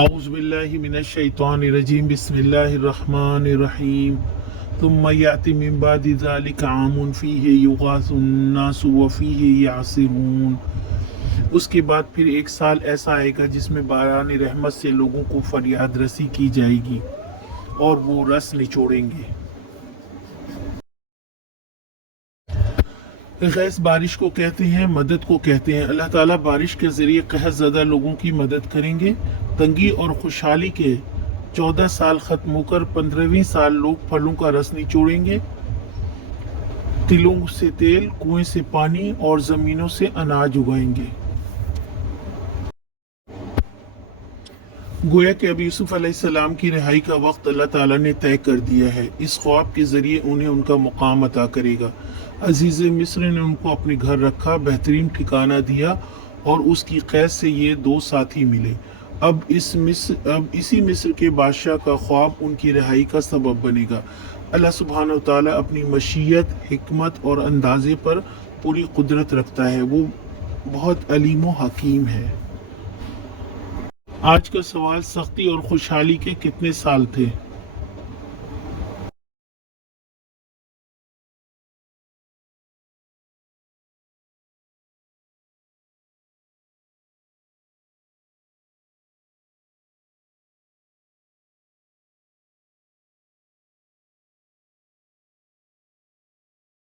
اعوذ باللہ من الشیطان الرجیم بسم اللہ الرحمن الرحیم ثم یأتی من بعد ذلک عام فیہ یغاث الناس وفیہ یعصرون۔ اس کے بعد پھر ایک سال ایسا آئے گا جس میں باران رحمت سے لوگوں کو فریاد رسی کی جائے گی اور وہ رس نچوڑیں گے۔ غیث بارش کو کہتے ہیں، مدد کو کہتے ہیں۔ اللہ تعالیٰ بارش کے ذریعے قحط زدہ لوگوں کی مدد کریں گے۔ تنگی اور خوشحالی کے 14 سال ختم ہو کر 15ویں سال لوگ پھلوں کا رس نچوڑیں گے، تلوں سے تیل، کنویں سے پانی اور زمینوں سے اناج اگائیں گے۔ گویا کہ اب یوسف علیہ السلام کی رہائی کا وقت اللہ تعالیٰ نے طے کر دیا ہے۔ اس خواب کے ذریعے انہیں ان کا مقام عطا کرے گا۔ عزیز مصر نے ان کو اپنے گھر رکھا، بہترین ٹھکانہ دیا اور اس کی قید سے یہ 2 ساتھی ملے۔ اب اسی مصر کے بادشاہ کا خواب ان کی رہائی کا سبب بنے گا۔ اللہ سبحانہ وتعالیٰ اپنی مشیت، حکمت اور اندازے پر پوری قدرت رکھتا ہے۔ وہ بہت علیم و حکیم ہے۔ آج کا سوال، سختی اور خوشحالی کے کتنے سال تھے؟